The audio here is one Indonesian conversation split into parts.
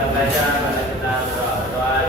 kita baca, mari kita berdoa.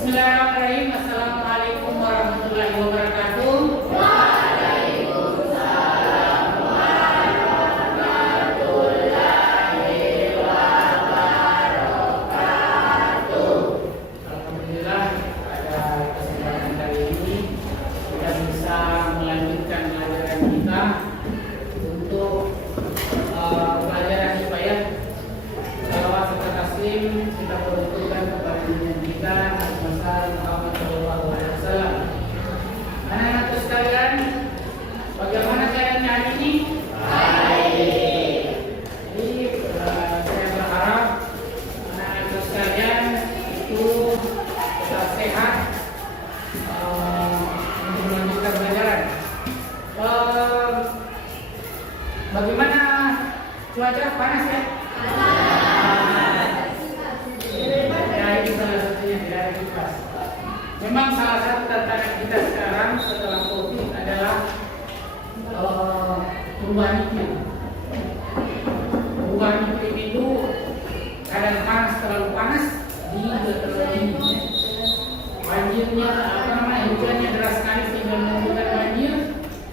Bismillahirrahmanirrahim. Assalamualaikum warahmatullahi wabarakatuh. Waalaikumsalam warahmatullahi wabarakatuh. Alhamdulillah pada kesempatan kali ini kita bisa melanjutkan pelajaran kita untuk pelajaran IPA ya. Salawat serta taslim kita peruntukkan kepada junjungan kita Muhammad Sallallahu Alaihi Wasallam. Anak-anak sekalian, bagaimana keadaan hari ini? Baik. Jadi saya berharap anak-anak sekalian itu tetap sehat untuk melanjutkan pelajaran. Bagaimana cuaca panas ya? Memang salah satu tantangan kita sekarang setelah COVID adalah perubahan iklim. Perubahan iklim itu kadang panas, terlalu panas, dingin juga terlalu dingin. Banjirnya, hujannya deras sekali sehingga menimbulkan banjir.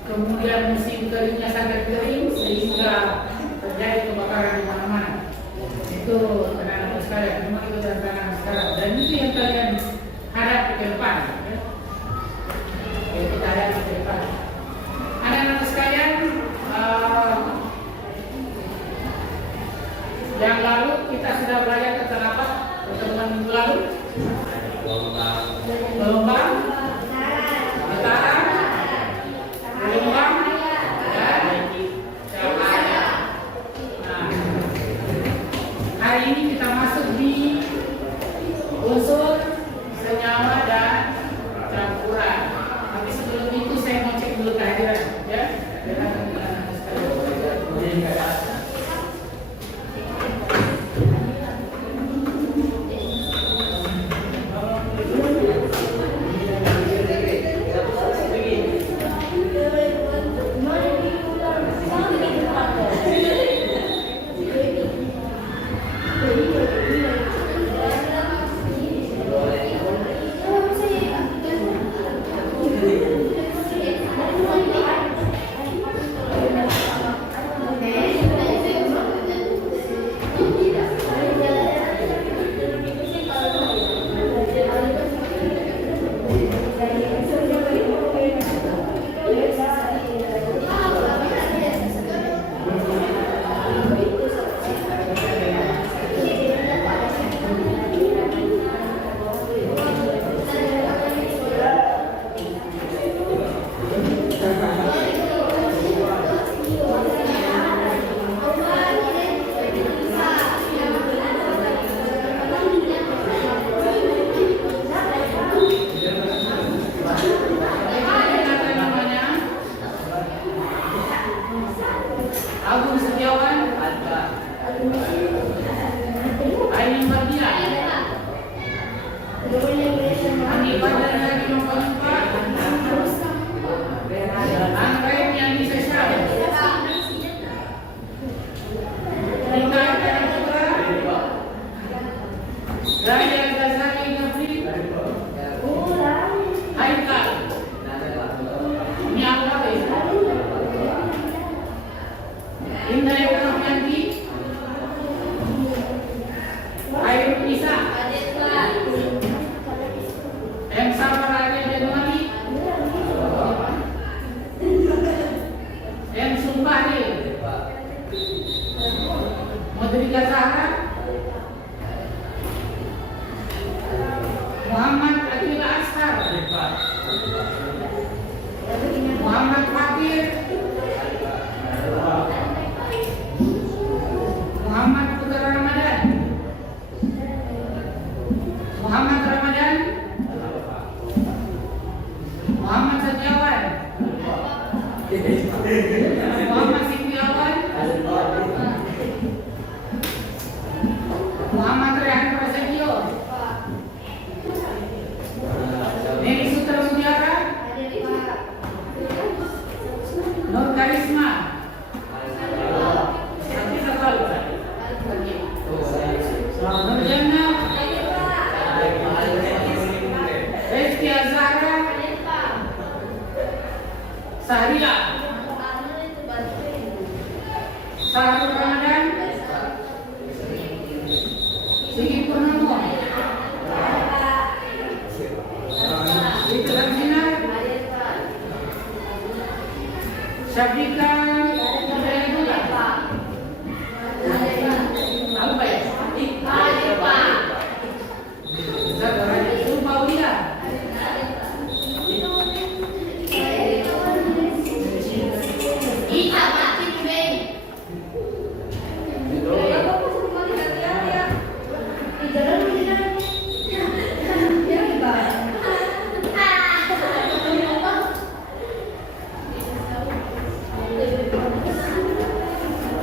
Kemudian musim keringnya sangat kering sehingga terjadi kebakaran di mana-mana. Itu anak-anak sekalian, memang itu tantangan sekarang. Dan itu yang kalian hadapi ke depan, ya. Kita hadapi ke depan. Anak-anak sekalian, yang lalu kita sudah belajar tentang apa? Pertemuan minggu lalu. Gelombang, getaran, gelombang, dan cahaya. Nah, hari ini kita masuk di unsur senyawa dan campuran. Tapi sebelum itu saya mau cek dulu kehadiran, ya. Ini bagian. Ini bagian lagi lupa. Anggrek yang bisa saya. Tinggal dan putra. Raya Ghazali Gafri. Haikal. Ini apa ya? Indah Rahmanti. Air Isa. M. Samarade Januari. M. Sumpahri. Modrika Zahra. Muhammad Atila Ashar. Muhammad Fakir. Muhammad Putra Ramadan. Muhammad Ramadan. Muhammad Setiawan. Muhammad Setiawan. Muhammad Rehan Prasetyo. Neri Sutra Sudiara. Nur Karisma. Nur Jana. Rizky Azhara. Sahria. Sahrul Ramadan. Sigi Purnomo. Iklan Sinar. Syafika Hidayatullah. Apa ya? Paulia.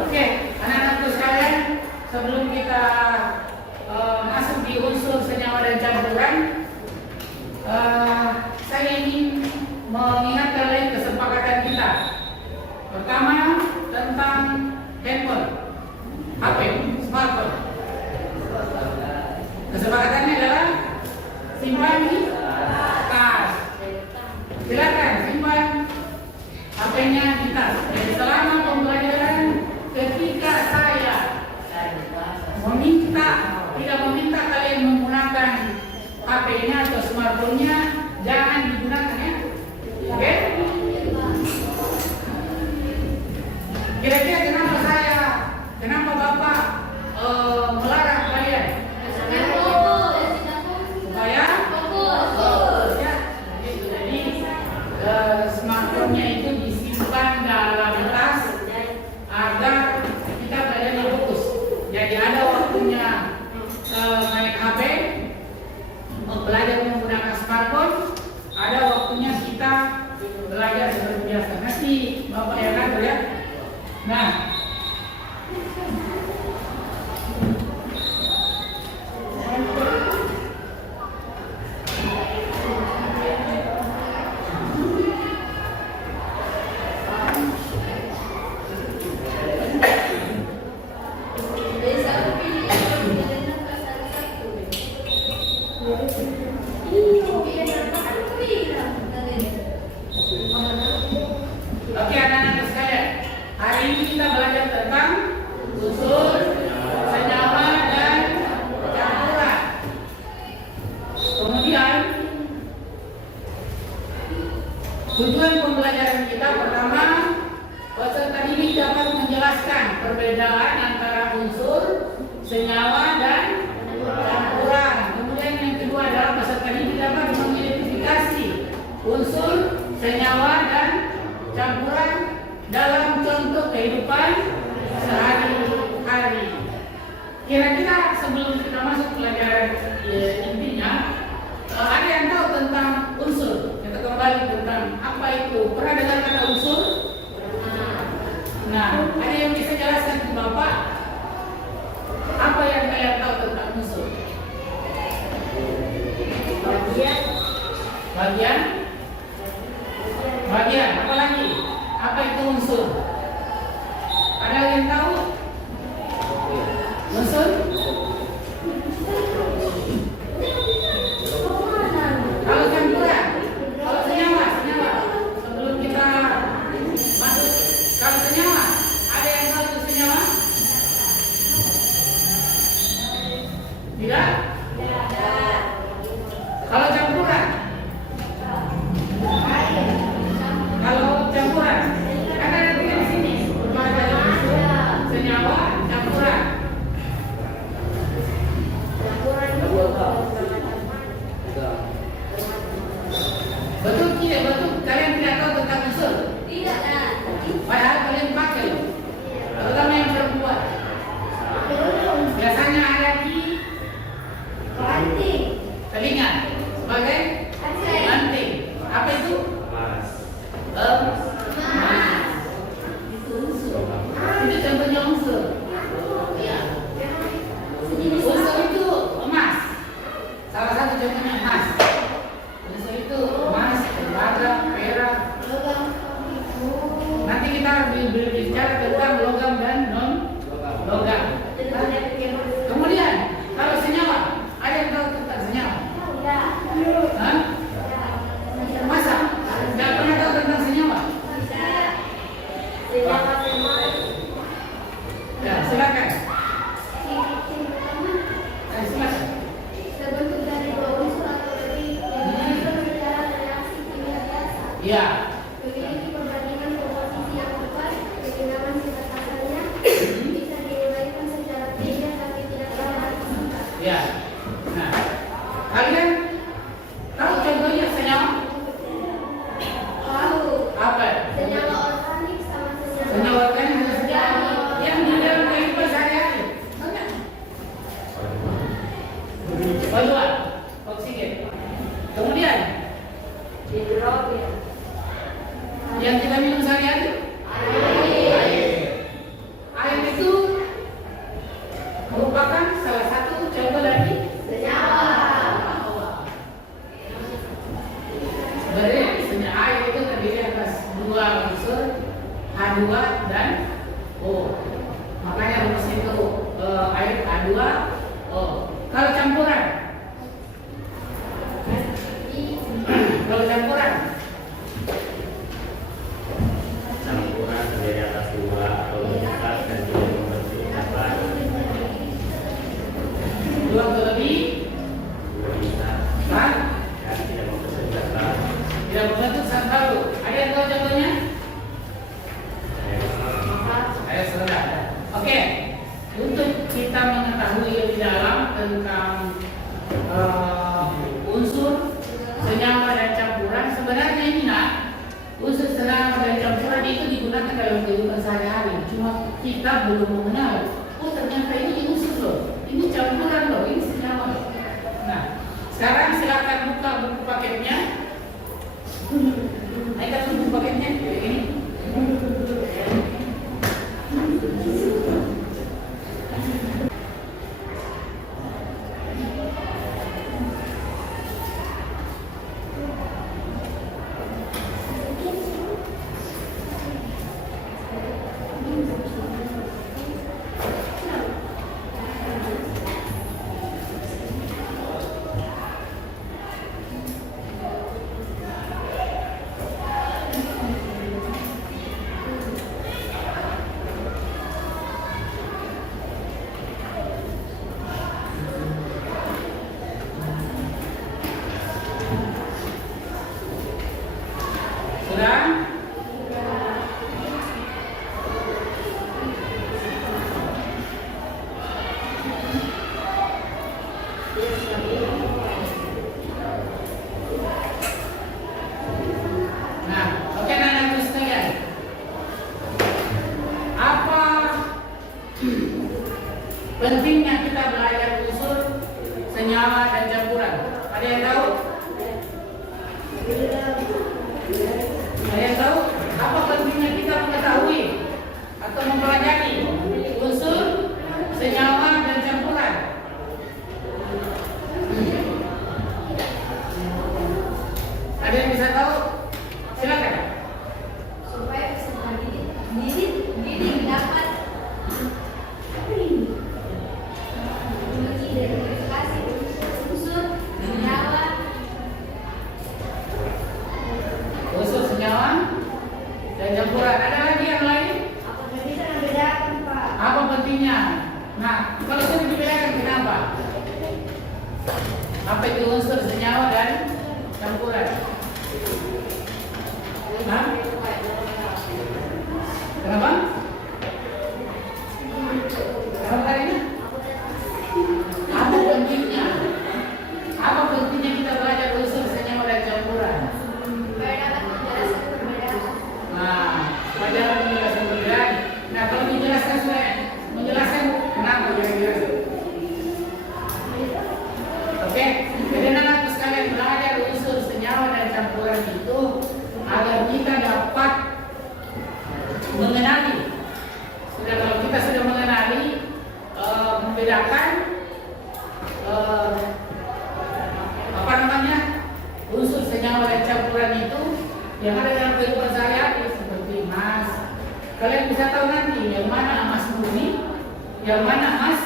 Oke, anak-anakku sekalian, sebelum kita masuk di unsur senyawa dan campuran, saya ingin mengingatkan kalian kesepakatan kita. Pertama, tentang handphone, HP, smartphone. Kesepakatannya adalah simpan di tas. Silakan simpan HP-nya di tas. Jadi selama pembelajaran, ketika saya tidak meminta kalian menggunakan HP-nya atau smartphone-nya, jangan digunakan ya. Oke? Kira-kira kenapa Bapak melarang kalian? Supaya ya. Jadi smartphone-nya itu disimpan dalam tas agar kita belajarnya fokus. Jadi ada waktunya main HP, belajar menggunakan smartphone, ada waktunya kita belajar seperti biasa. Nanti Bapak yang ngatur ya. Nah, oke anak-anak sekalian, hari ini kita belajar tentang unsur, senyawa, dan campuran. Kemudian tujuan pembelajaran kita pertama, peserta ini dapat menjelaskan perbedaan antara unsur, senyawa, dan campuran. Kemudian yang kedua adalah peserta ini dapat mengidentifikasi unsur, senyawa, dan campuran dalam contoh kehidupan sehari-hari. Kira-kira sebelum kita masuk pelajaran intinya, ada yang tahu tentang unsur? Kita kembali tentang apa itu. Pernah dengar kata unsur? Nah, ada yang bisa jelaskan ke Bapak? merupakan salah satu contoh dari senyawa. Sebenarnya senyawa air itu terdiri atas dua unsur H2 dan O. Makanya rumus itu air H2O. Kalau campuran, terdiri atas dua atau lebih dan tidak membentuk zat dua atau lebih zat kan dan tidak membentuk zat. tidak membentuk zat baru. Ada yang tahu contohnya? Saya sudah ada. Oke, untuk kita mengetahui lebih dalam tentang unsur senyawa dan campuran, sebenarnya ini unsur senyawa dan campuran itu digunakan dalam kehidupan sehari-hari. Cuma kita belum mengenal. Oh ternyata ini unsur loh, ini campuran loh, ini senyawa loh. Nah, sekarang silakan buka buku paketnya. Ayo buku paketnya ini. Sudah? Nah, oke anak-anakku sekalian. Apa pentingnya kita belajar unsur senyawa dan campuran? Ada yang tahu? Ada yang tahu? Apa pentingnya kita mengetahui atau mempelajari unsur senyawa dan campuran? Ada yang bisa tahu? Silakan. Supaya peserta didik dapat mengidentifikasi unsur senyawa. Unsur senyawa dan campuran. Ada lagi yang lain? Apa bisa membedakan, Pak? Apa pentingnya? Nah, kalau sudah dibedakan kenapa? Apa itu unsur senyawa dan campuran? Hah? Kenapa? Kenapa ini? Apa pentingnya? Apa pentingnya kita belajar unsur senyawa dan campuran? Supaya dapat menjelaskan perbedaan. Nah, pelajaran menjelaskan perbedaan. Nah, kalau menjelaskan sudah menjelaskan kenapa kira-kira? Oke, jadi anak-anak sekalian belajar unsur senyawa dan campuran itu agar kita dapat mengenali. Sudah kalau kita sudah mengenali, membedakan apa namanya unsur senyawa dan campuran itu yang ada dalam kehidupan sehari-hari seperti emas. Kalian bisa tahu nanti yang mana emas murni, yang mana emas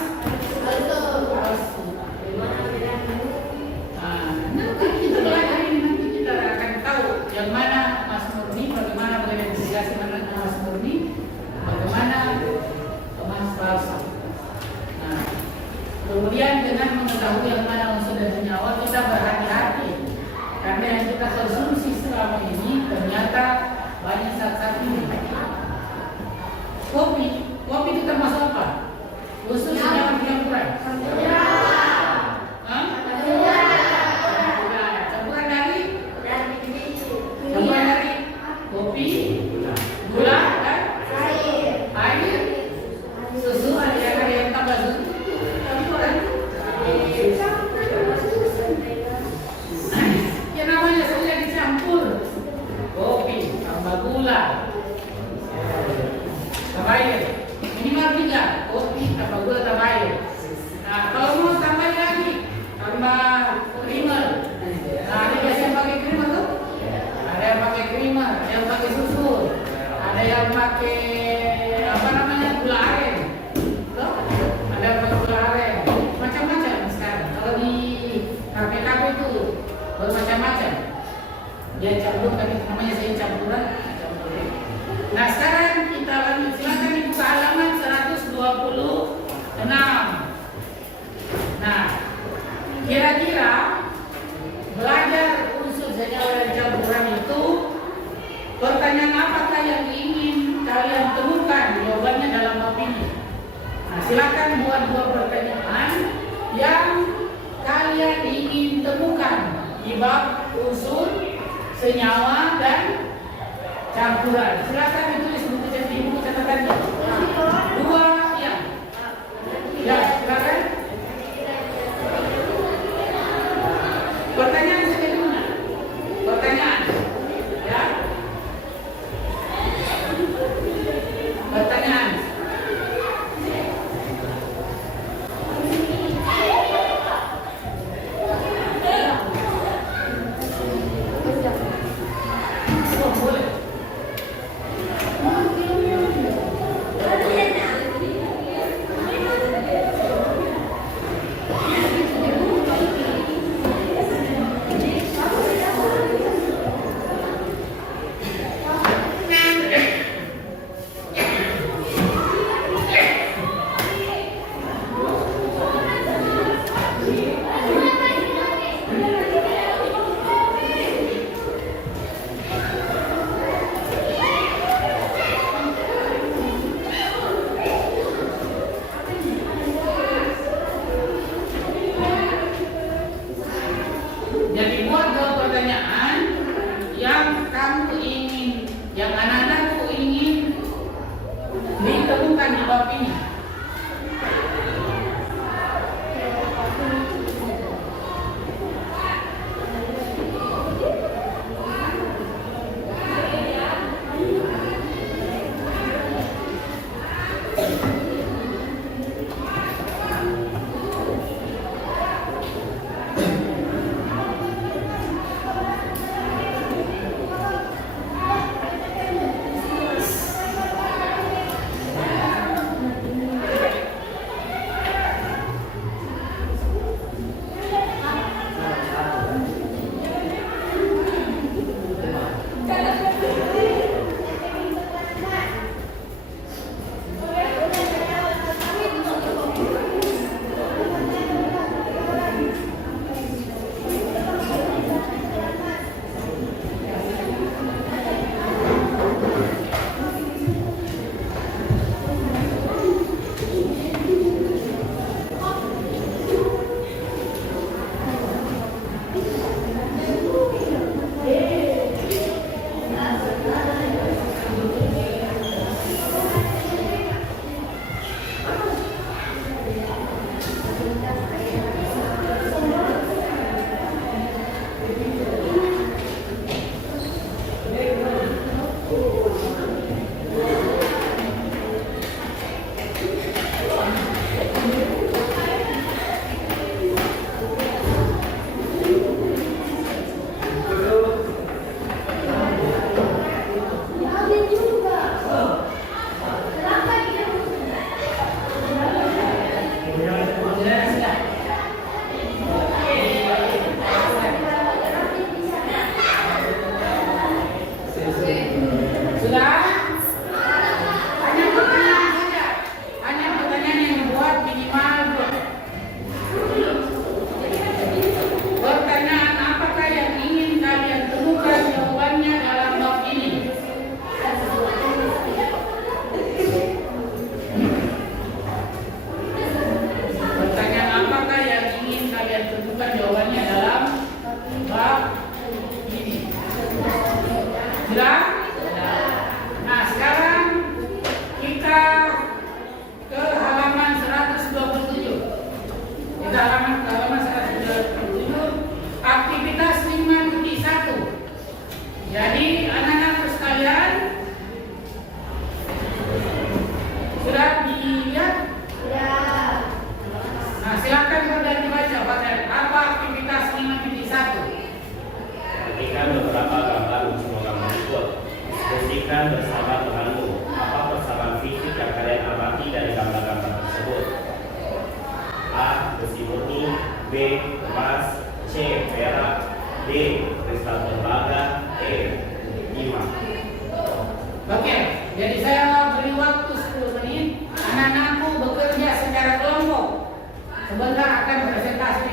palsu. Nanti kita belajar ini, nanti kita akan tahu yang mana emas murni, bagaimana mengidentifikasi mana emas murni, bagaimana emas palsu. Nah, kemudian dengan mengetahui yang mana unsur dan senyawa, kita berhati-hati karena yang kita konsumsi selama ini ternyata banyak zat-zat ini. Kopi itu termasuk apa? Unsur senyawa dan campuran. Hah? Campuran dari kopi, gula, dan air, susu. Ada yang tambah susu. Campuran. Ya namanya sudah dicampur. Kopi dia campur tapi namanya saya campuran. Nah sekarang kita lanjut, silakan dibuka halaman 126. Nah kira-kira belajar unsur senyawa dan campuran itu, pertanyaan apakah yang ingin kalian temukan jawabannya dalam bab ini? Nah silakan buat dua pertanyaan yang kalian ingin temukan di bab unsur senyawa dan campuran. Silakan ditulis di buku catatannya. Dua ya. Ya, silakan. Pertanyaan sebelumnya. Pertanyaan. Ya. Pertanyaan. Oh, boleh.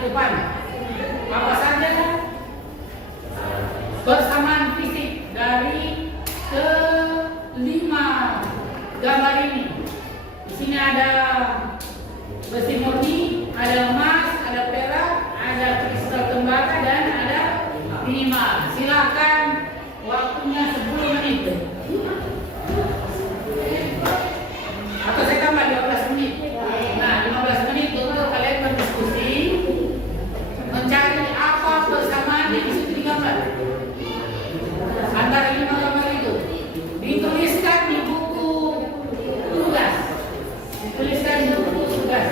depan. Apa saja persamaan fisik dari kelima gambar ini. Di sini ada besi murni, ada emas, ada perak, ada kristal tembaga, dan ada minimal. Silakan, waktunya 10 menit. Atau saya tambah 15 menit. Nah, 15 menit untuk kalian berdiskusi, mencari apa persamaan yang disitu digambar antara 5 gambar itu. Dituliskan di buku tugas. Dituliskan di buku tugas.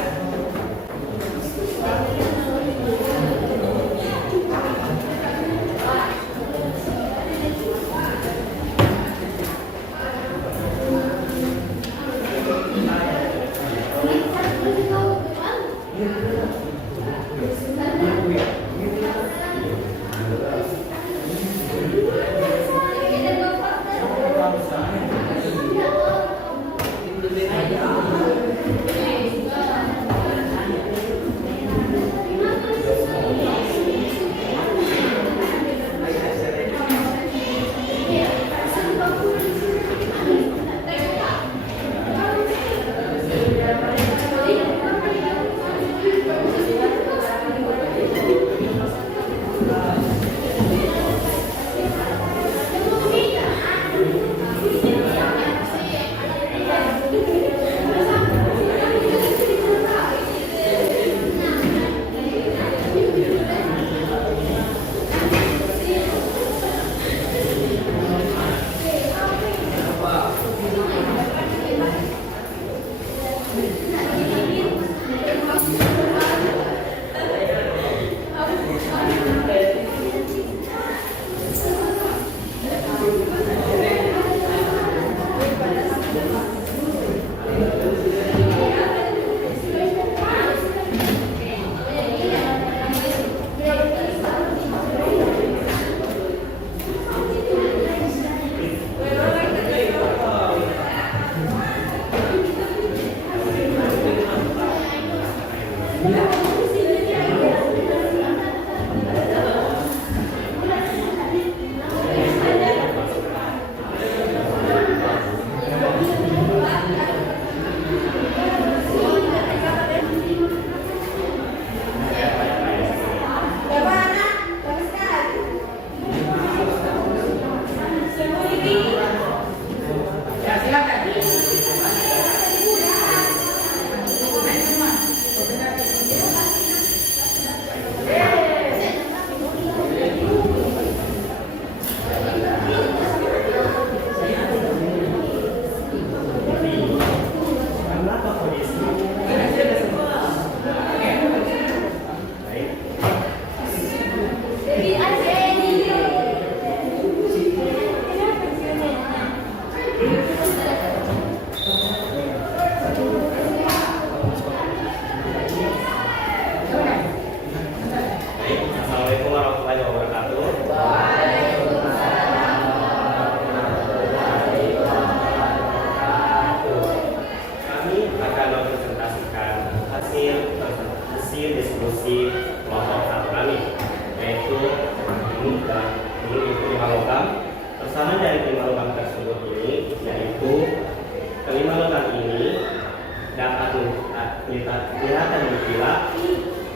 kelihatan berkilat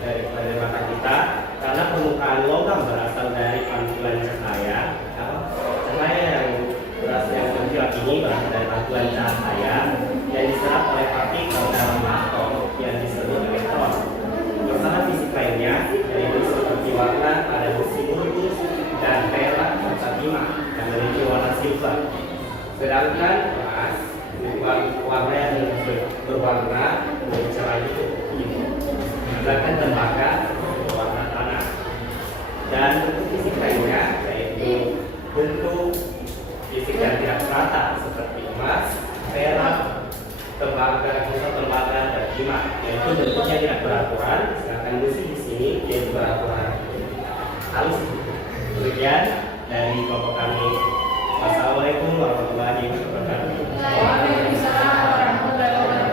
daripada mata kita karena permukaan logam berasal dari pantulan cahaya. Cahaya yang berkilat ini berasal dari pantulan cahaya yang diserap oleh partikel dalam atom yang disebut elektron. Masalah fisik lainnya yaitu seperti warna pada besi murni dan perak serta timah yang memiliki warna silver. Sedangkan emas warna yang berwarna cerah itu biru. Sedangkan tembaga berwarna tanah. Dan bentuk fisik lainnya yaitu bentuk fisik yang tidak rata seperti emas, perak, tembaga, tembaga dan timah. Yaitu bentuknya tidak beraturan. Sedangkan besi di sini dia beraturan halus. Demikian dari kelompok kami. Wassalamualaikum warahmatullahi wabarakatuh. Waalaikumsalam warahmatullahi wabarakatuh.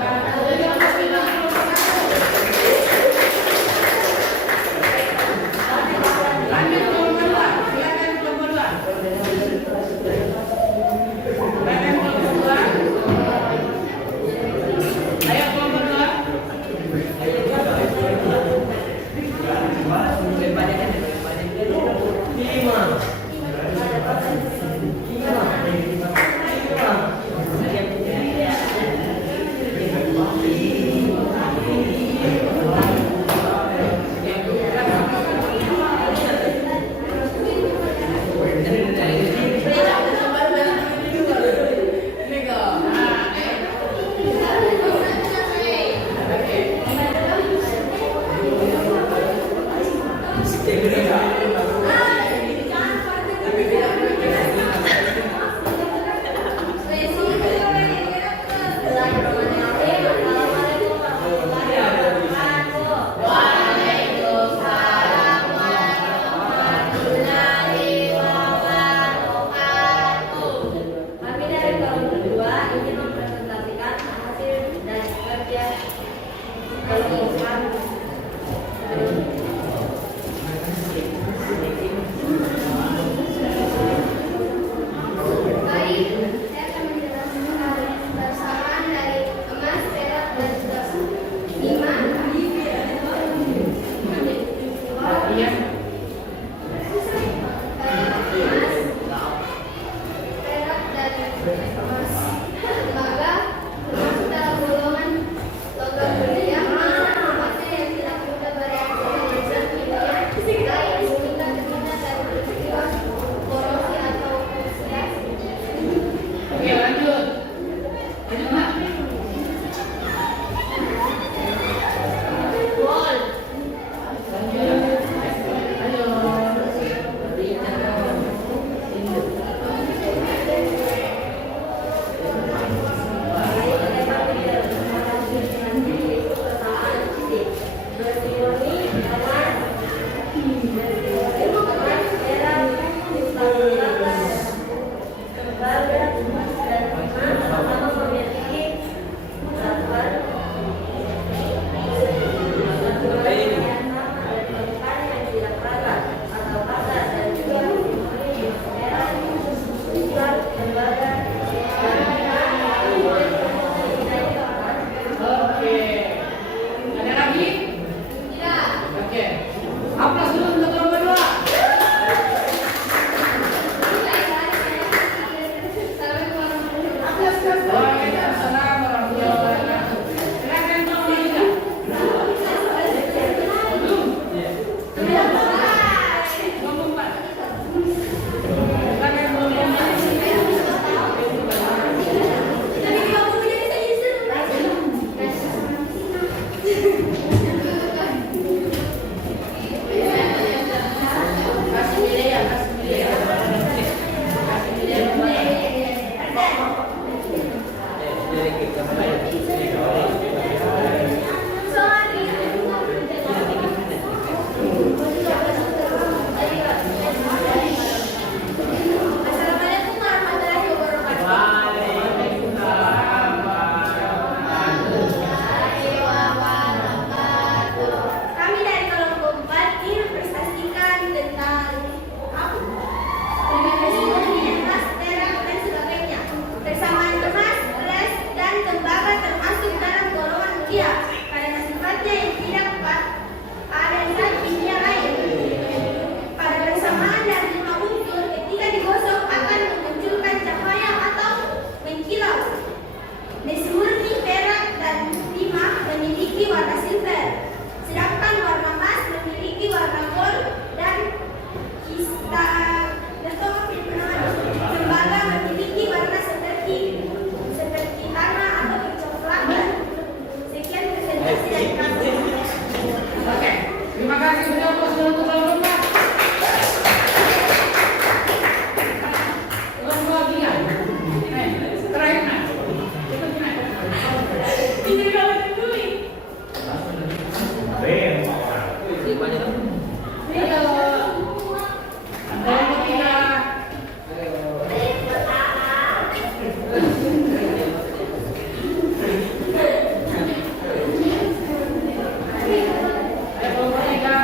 Baik, saya akan menjelaskan persamaan dari emas, perak, dan juga timah. Iya. Emas, perak, dan emas tembaga termasuk dalam golongan logam mulia, tempatnya yang tidak mudah bereaksi dengan zat kimia lain sehingga terhindar dari peristiwa korosi atau oksidasi. Oke, lanjut. Lanjut, Mak. Wol, Lanjut. Ayo. Oke. Ada lagi? tidak. Oke. Aplaus dulu untuk lomba dua. Waalaikumsalam warahmatullahi wabarakatuh. Silakan Bang Monica. Ngomong, Pak. Silakan Bang Monica. Kasih milih ya, kasih milih ya. Kasih milih ya, Pak. Assalamualaikum warahmatullahi wabarakatuh. Waalaikumsalam warahmatullahi Wabarakatuh. Kami dari kelompok 4 ingin presentasikan tentang emas, perak, dan sebagainya. Persamaan emas, beras, dan tembaga termasuk dalam golongan mulia karena sifatnya yang tidak ada zat kimia lain. Pada persamaan dari 5 unsur, ketika digosok akan memunculkan cahaya atau mengkilau. Besi murni, perak, dan timah memiliki warna silver, sedangkan warna emas memiliki warna gold dan tembaga memiliki warna seperti tanah atau kecoklatan. Sekian presentasi dari kami. Oke, terima kasih sudah untuk lomba. Lomba dia. Terakhir Nak. Ikut Nak. Ini kalau dulu. Ayo. Ada yang ketiga. Ayo lomba tiga.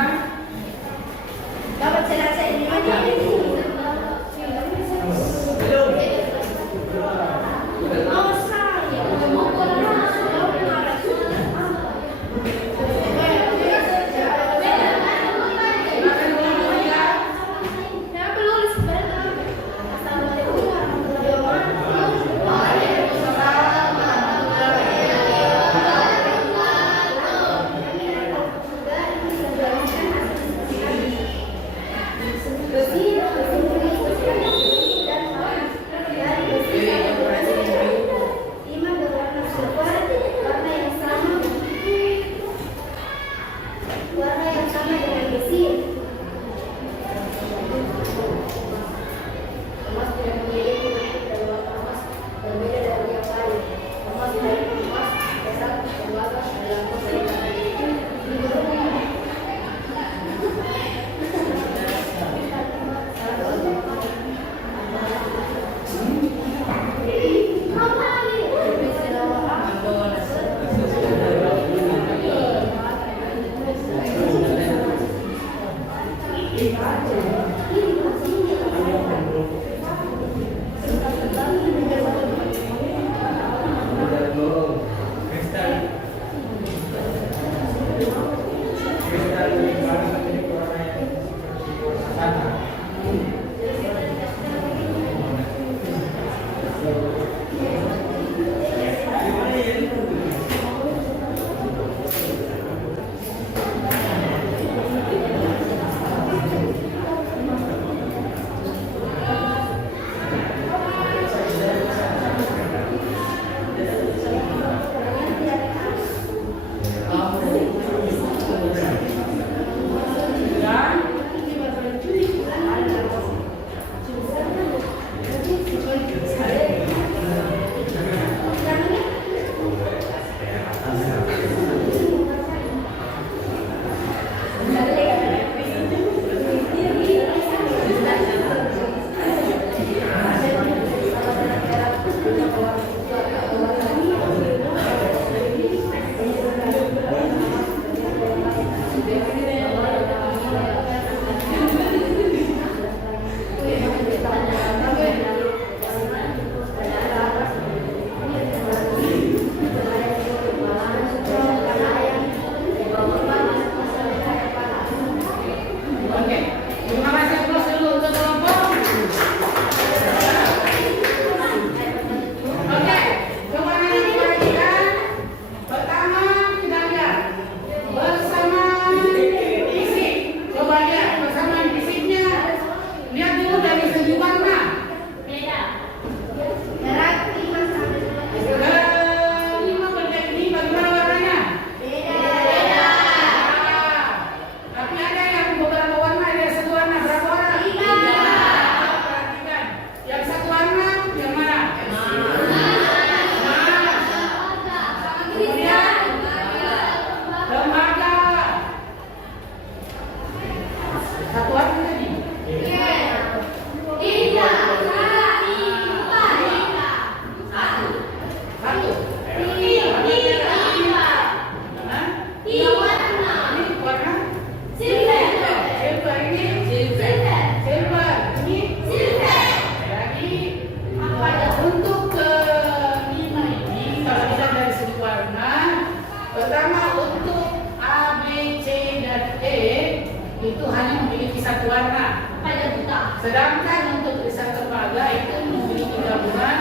satu warna. pada buta. Sedangkan untuk kristal tembaga itu memiliki gabungan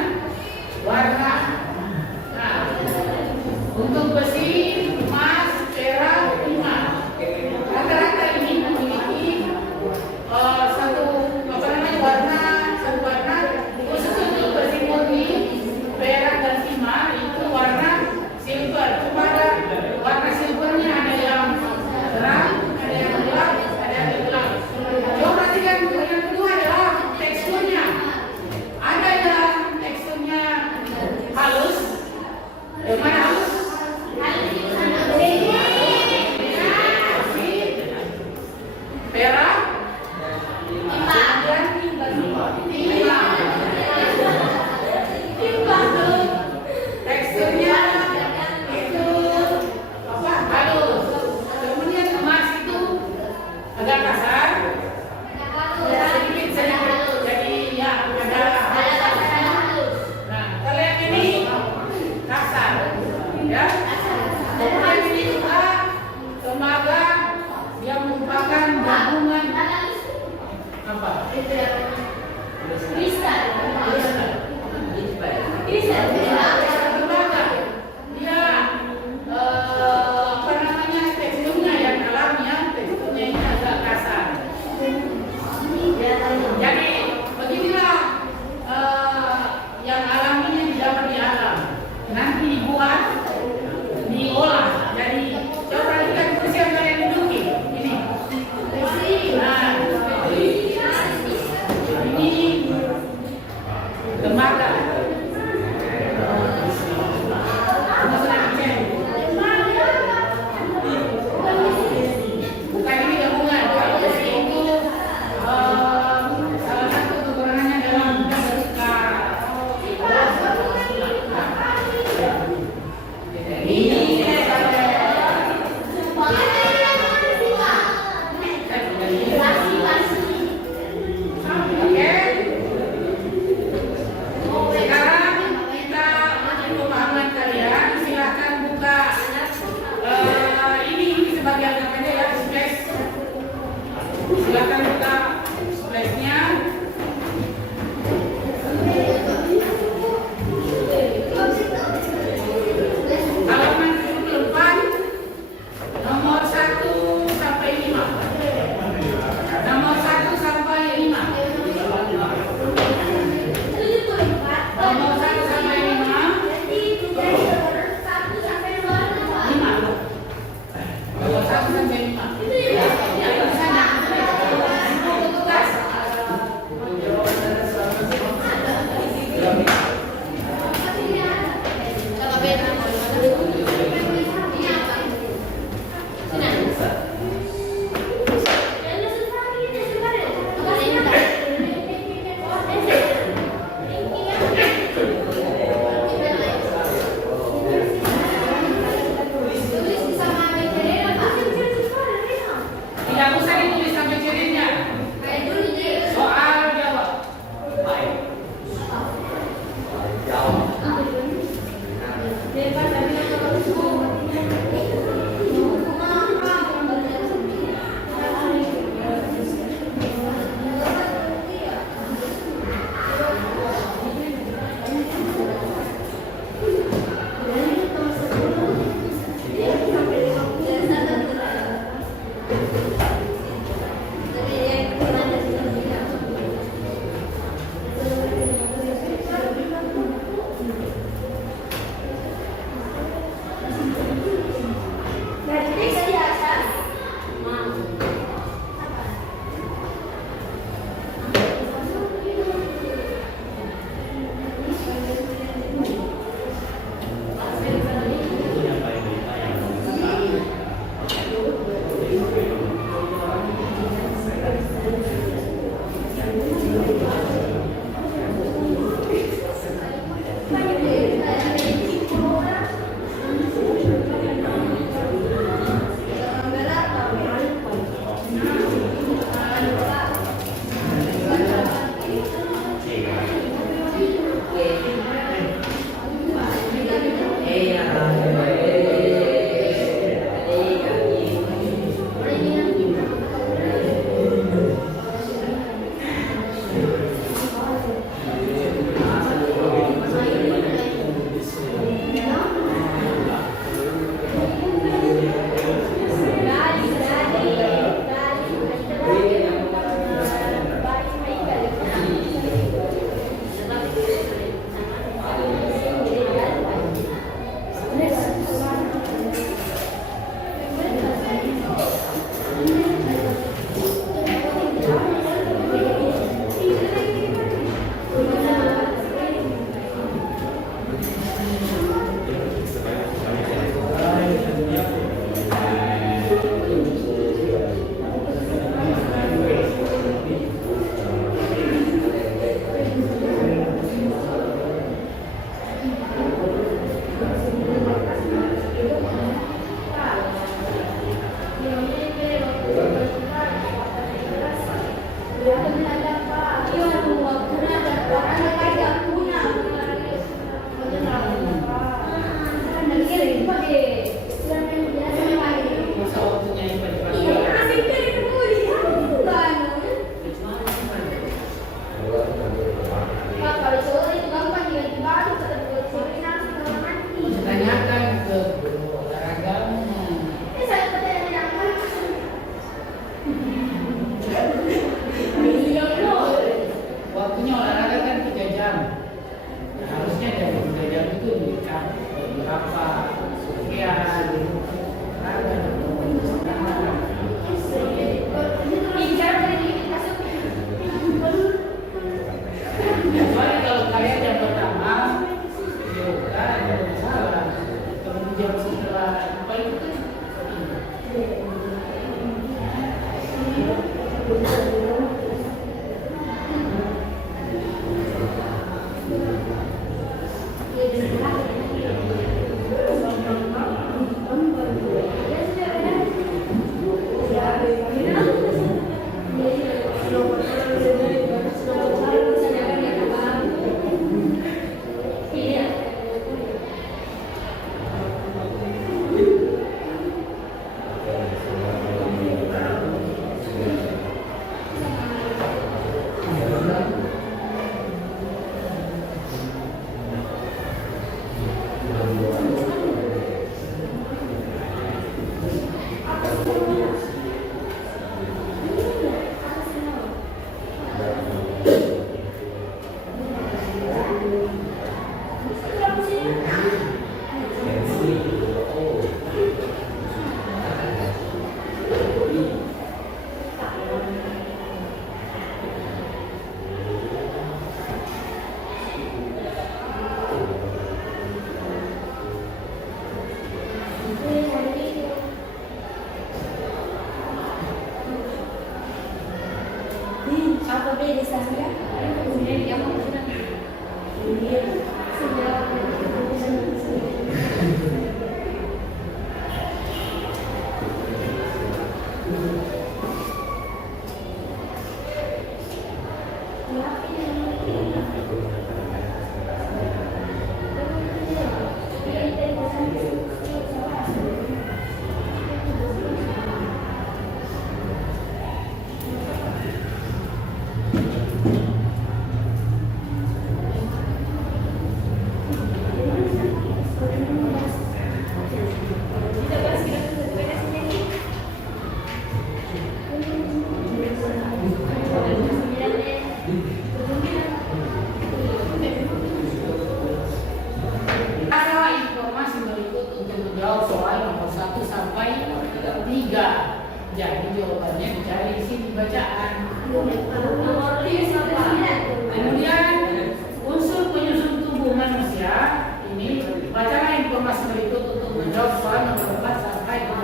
warna. Nah, untuk besi, emas, perak, timah, rata-rata ini memiliki satu warna. Khusus untuk besi murni, perak dan timah itu warna silver. Cuma ada warna silvernya ada yang terang, ada yang gelap, ada yang gelap. Coba perhatikan yang kedua adalah teksturnya. Ada yang teksturnya halus, yang mana halus? Halus di sana. Kemudian dia mau Ada informasi berikut untuk menjawab soal nomor 1 sampai 3. Jadi jawabannya dicari di sini bacaan. Kemudian unsur penyusun tubuh manusia ini bacalah informasi berikut untuk menjawab soal nomor 4 sampai 6.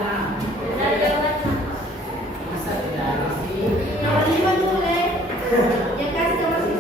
Masa tidak ada sih? Nomor 5 boleh. Yang kasih nomor 1.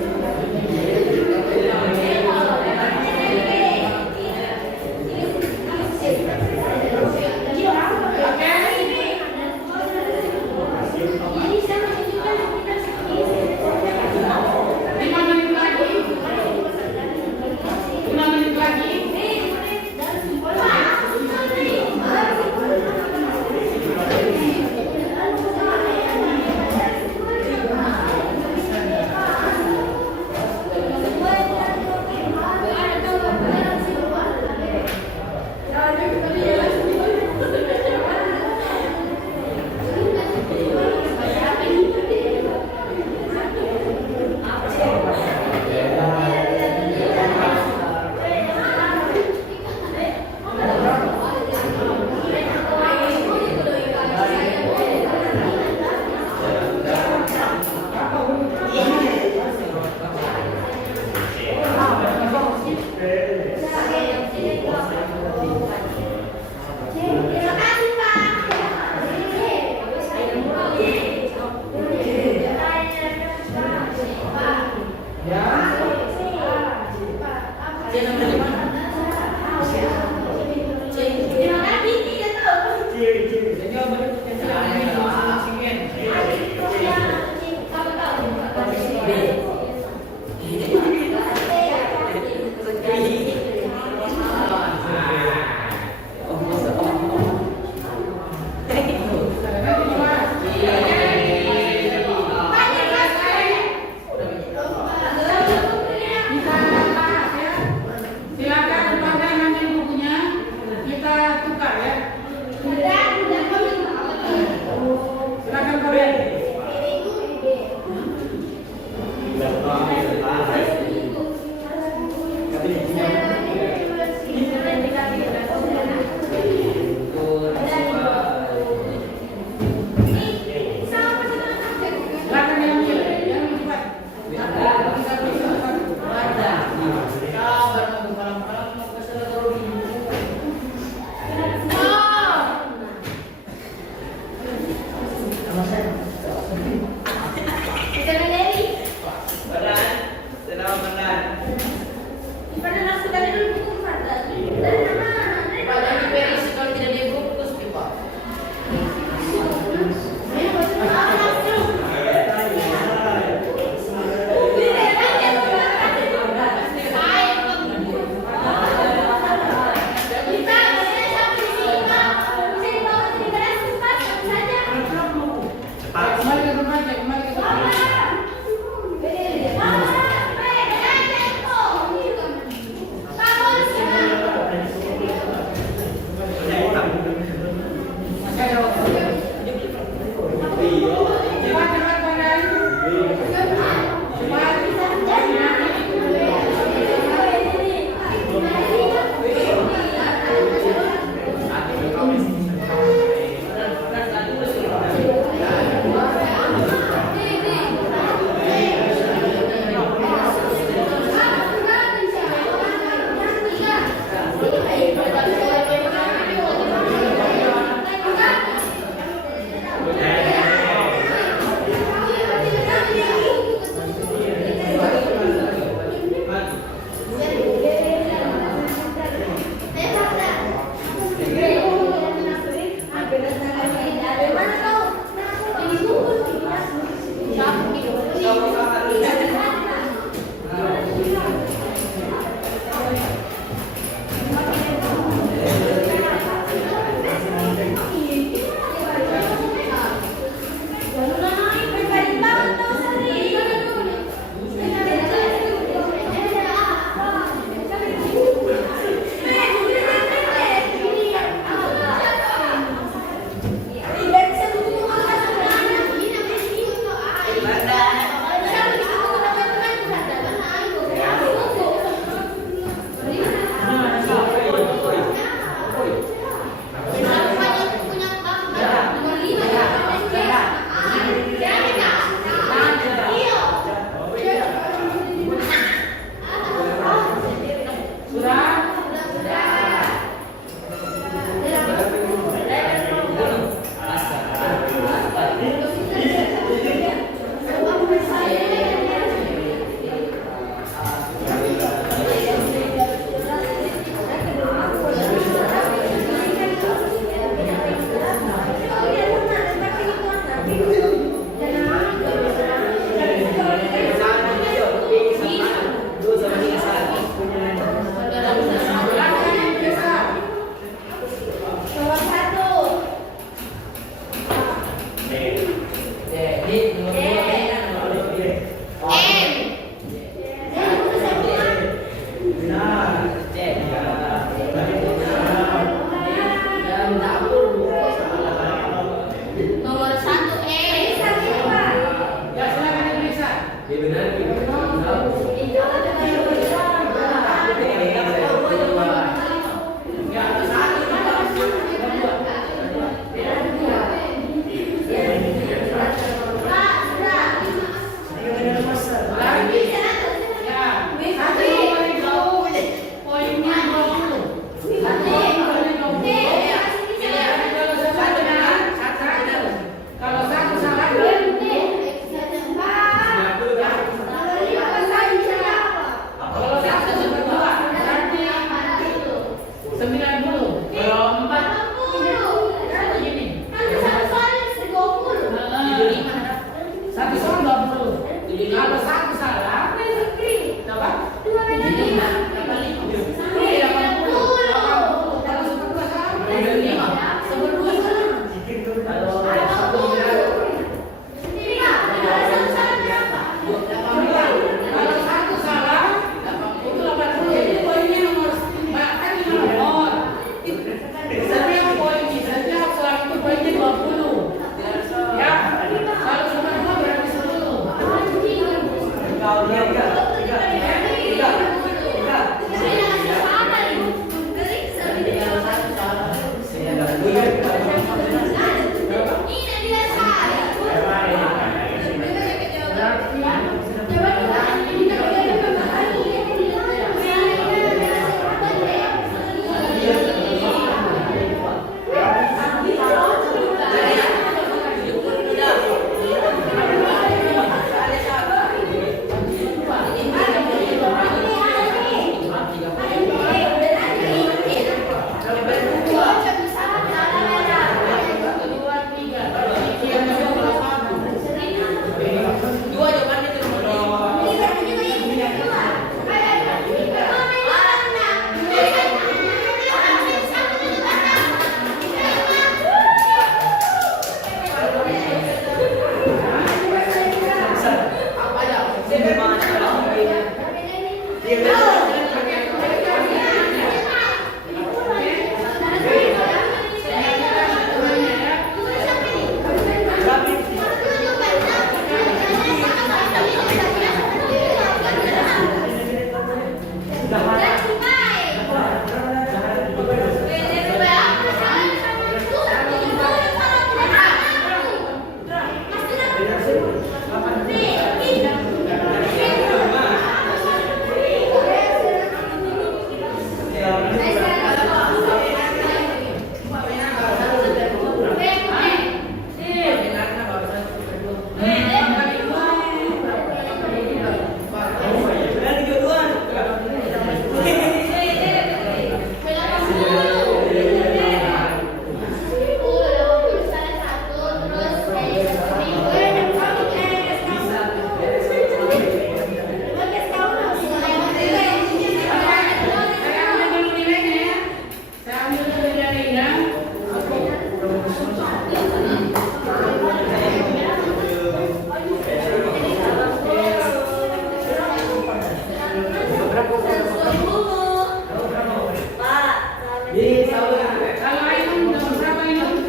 Kalau Ainun nomor berapa Ainun?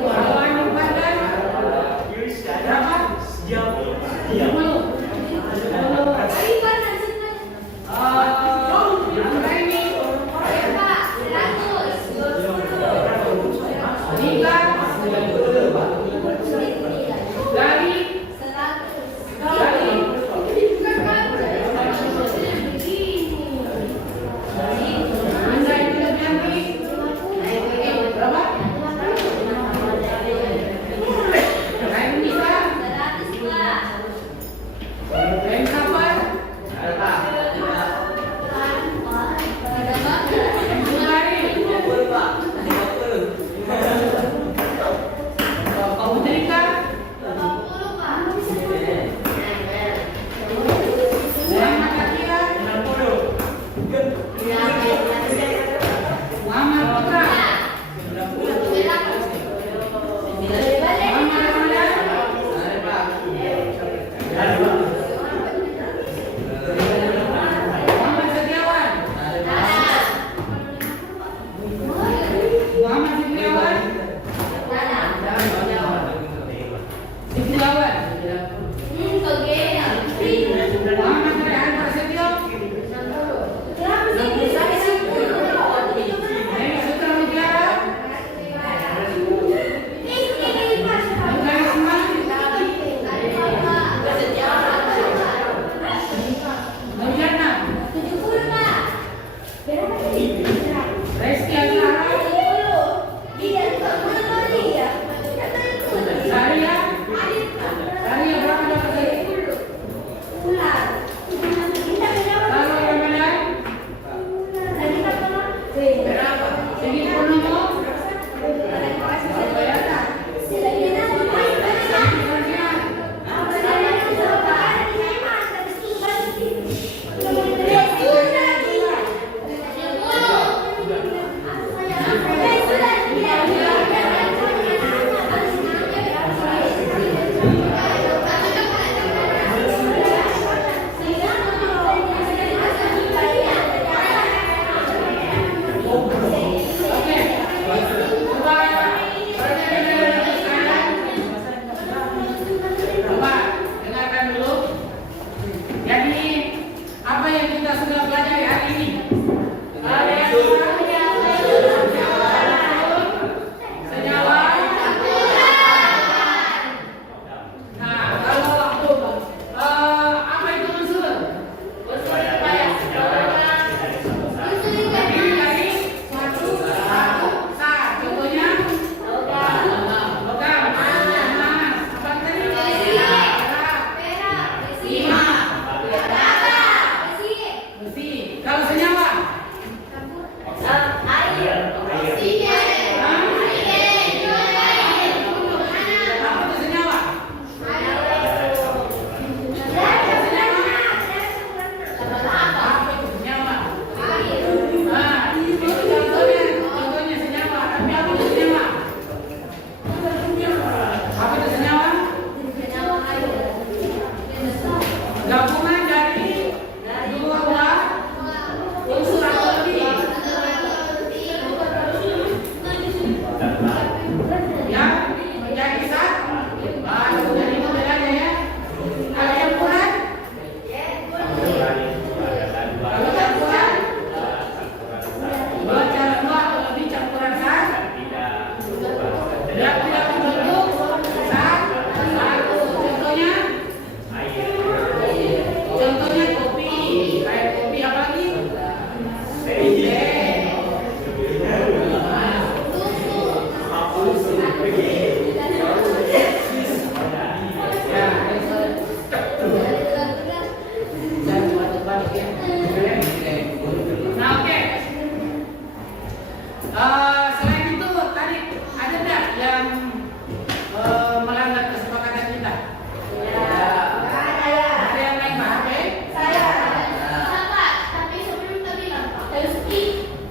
Kalau Ainun Badan berapa? 50. Raini Nika Gali Anda itu nanti berapa? Raini Nika Raini Kapan? Putri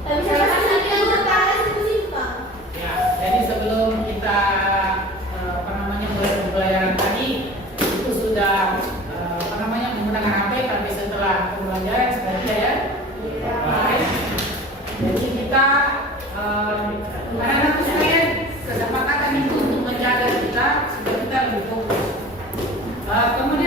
Bisa kasih itu Pak, simpang. Ya, jadi sebelum kita mulai pembelajaran tadi itu sudah menggunakan HP, tapi setelah pembelajaran sekali ya. Baik. Jadi kita anak-anak sekalian kesepakatan itu untuk menjaga kita supaya kita lebih fokus. Kemudian